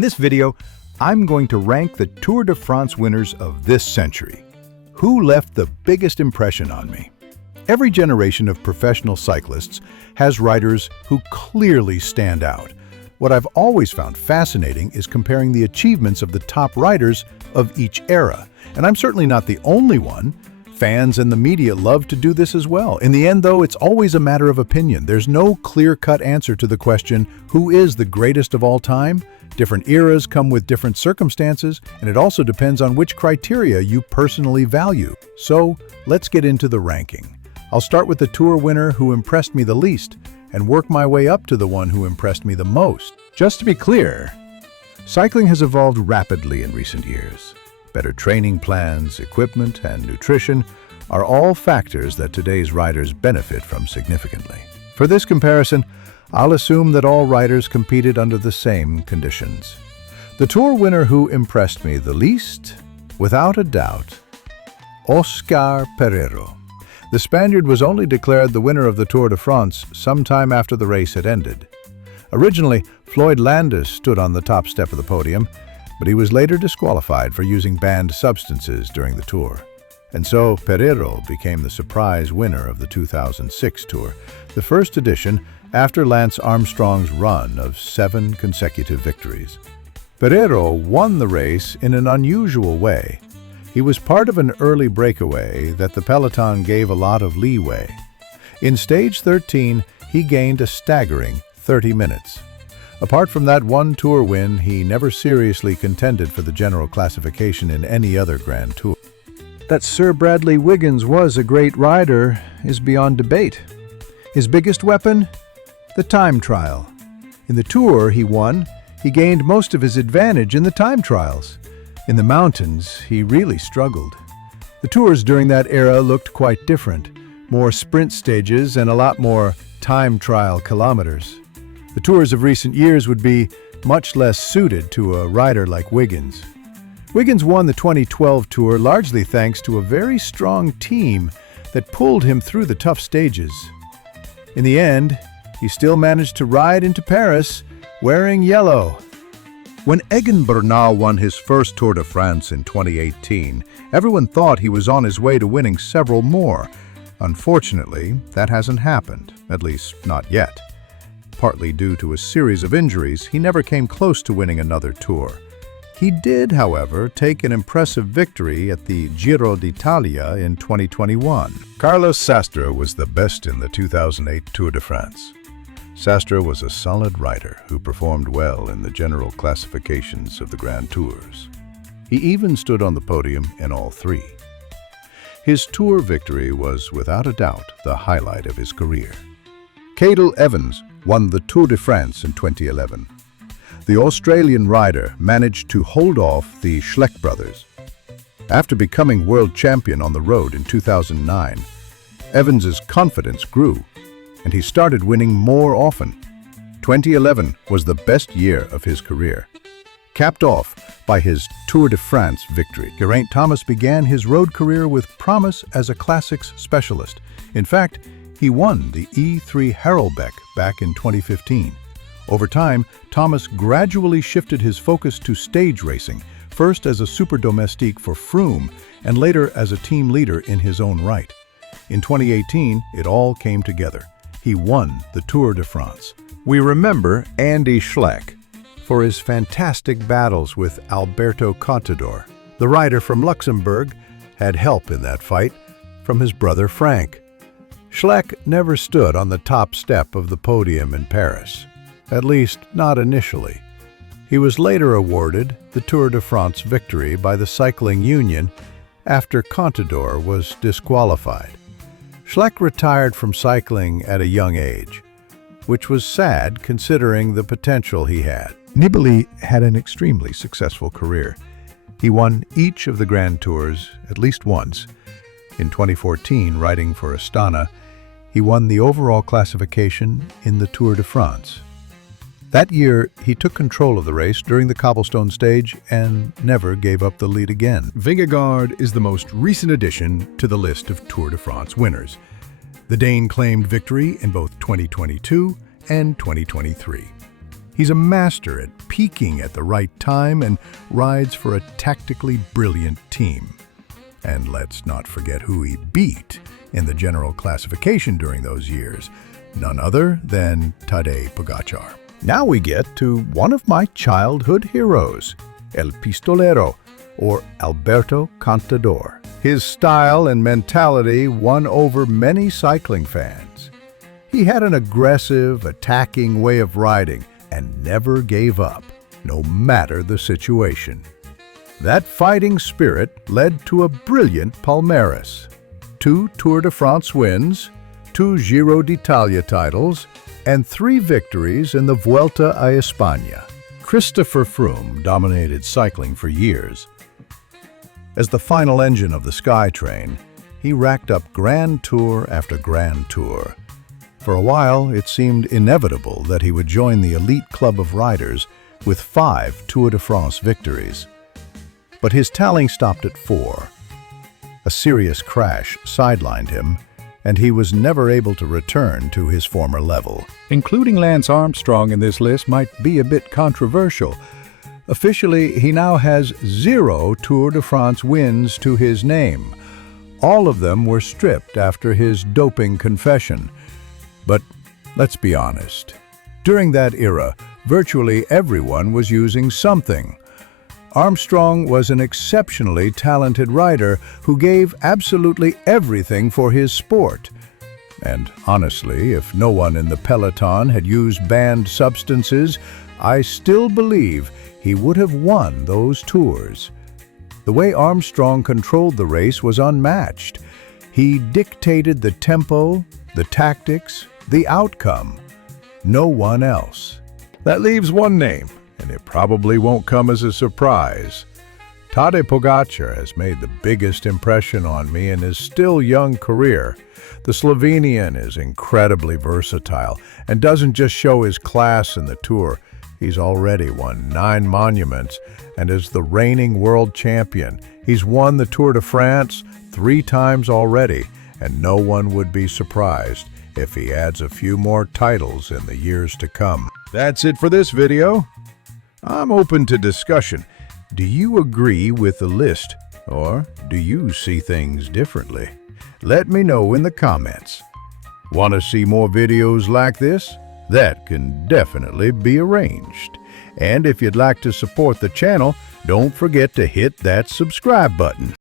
In this video, I'm going to rank the Tour de France winners of this century. Who left the biggest impression on me? Every generation of professional cyclists has riders who clearly stand out. What I've always found fascinating is comparing the achievements of the top riders of each era. And I'm certainly not the only one. Fans and the media love to do this as well. In the end, though, it's always a matter of opinion. There's no clear-cut answer to the question, who is the greatest of all time? Different eras come with different circumstances, and it also depends on which criteria you personally value. So, let's get into the ranking. I'll start with the Tour winner who impressed me the least, and work my way up to the one who impressed me the most. Just to be clear, cycling has evolved rapidly in recent years. Better training plans, equipment, and nutrition are all factors that today's riders benefit from significantly. For this comparison, I'll assume that all riders competed under the same conditions. The Tour winner who impressed me the least, without a doubt, Oscar Pereira. The Spaniard was only declared the winner of the Tour de France sometime after the race had ended. Originally, Floyd Landis stood on the top step of the podium, but he was later disqualified for using banned substances during the Tour. And so Pereira became the surprise winner of the 2006 Tour, the first edition after Lance Armstrong's run of 7 consecutive victories. Pereira won the race in an unusual way. He was part of an early breakaway that the peloton gave a lot of leeway. In stage 13, he gained a staggering 30 minutes. Apart from that one Tour win, he never seriously contended for the general classification in any other Grand Tour. That Sir Bradley Wiggins was a great rider is beyond debate. His biggest weapon? The time trial. In the Tour he won, he gained most of his advantage in the time trials. In the mountains, he really struggled. The Tours during that era looked quite different. More sprint stages and a lot more time trial kilometers. The Tours of recent years would be much less suited to a rider like Wiggins. Wiggins won the 2012 Tour largely thanks to a very strong team that pulled him through the tough stages. In the end, he still managed to ride into Paris wearing yellow. When Egan Bernal won his first Tour de France in 2018, everyone thought he was on his way to winning several more. Unfortunately, that hasn't happened, at least not yet. Partly due to a series of injuries, he never came close to winning another Tour. He did, however, take an impressive victory at the Giro d'Italia in 2021. Carlos Sastre was the best in the 2008 Tour de France. Sastre was a solid rider who performed well in the general classifications of the Grand Tours. He even stood on the podium in all 3. His Tour victory was, without a doubt, the highlight of his career. Cadel Evans won the Tour de France in 2011. The Australian rider managed to hold off the Schleck brothers. After becoming world champion on the road in 2009, Evans's confidence grew, and he started winning more often. 2011 was the best year of his career. Capped off by his Tour de France victory, Geraint Thomas began his road career with promise as a classics specialist. In fact, he won the E3 Harelbeke back in 2015. Over time, Thomas gradually shifted his focus to stage racing, first as a super domestique for Froome and later as a team leader in his own right. In 2018, it all came together. He won the Tour de France. We remember Andy Schleck for his fantastic battles with Alberto Canador. The rider from Luxembourg had help in that fight from his brother Frank. Schleck never stood on the top step of the podium in Paris, at least not initially. He was later awarded the Tour de France victory by the Cycling Union after Contador was disqualified. Schleck retired from cycling at a young age, which was sad considering the potential he had. Nibali had an extremely successful career. He won each of the Grand Tours at least once. In 2014, riding for Astana, he won the overall classification in the Tour de France. That year, he took control of the race during the cobblestone stage and never gave up the lead again. Vingegaard is the most recent addition to the list of Tour de France winners. The Dane claimed victory in both 2022 and 2023. He's a master at peaking at the right time and rides for a tactically brilliant team. And let's not forget who he beat in the general classification during those years, none other than Tadej Pogačar. Now we get to one of my childhood heroes, El Pistolero, or Alberto Canador. His style and mentality won over many cycling fans. He had an aggressive, attacking way of riding and never gave up, no matter the situation. That fighting spirit led to a brilliant palmarès: 2 Tour de France wins, 2 Giro d'Italia titles, and 3 victories in the Vuelta a España. Christopher Froome dominated cycling for years. As the final engine of the Sky Train, he racked up Grand Tour after Grand Tour. For a while, it seemed inevitable that he would join the elite club of riders with 5 Tour de France victories. But his tallying stopped at 4. A serious crash sidelined him, and he was never able to return to his former level. Including Lance Armstrong in this list might be a bit controversial. Officially, he now has 0 Tour de France wins to his name. All of them were stripped after his doping confession. But let's be honest. During that era, virtually everyone was using something. Armstrong was an exceptionally talented rider who gave absolutely everything for his sport. And honestly, if no one in the peloton had used banned substances, I still believe he would have won those tours. The way Armstrong controlled the race was unmatched. He dictated the tempo, the tactics, the outcome. No one else. That leaves one name, and it probably won't come as a surprise. Tadej Pogačar has made the biggest impression on me in his still young career. The Slovenian is incredibly versatile and doesn't just show his class in the Tour. He's already won 9 monuments, and as the reigning world champion, he's won the Tour de France 3 times already, and no one would be surprised if he adds a few more titles in the years to come. That's it for this video. I'm open to discussion. Do you agree with the list, or do you see things differently? Let me know in the comments. Want to see more videos like this? That can definitely be arranged. And if you'd like to support the channel, don't forget to hit that subscribe button.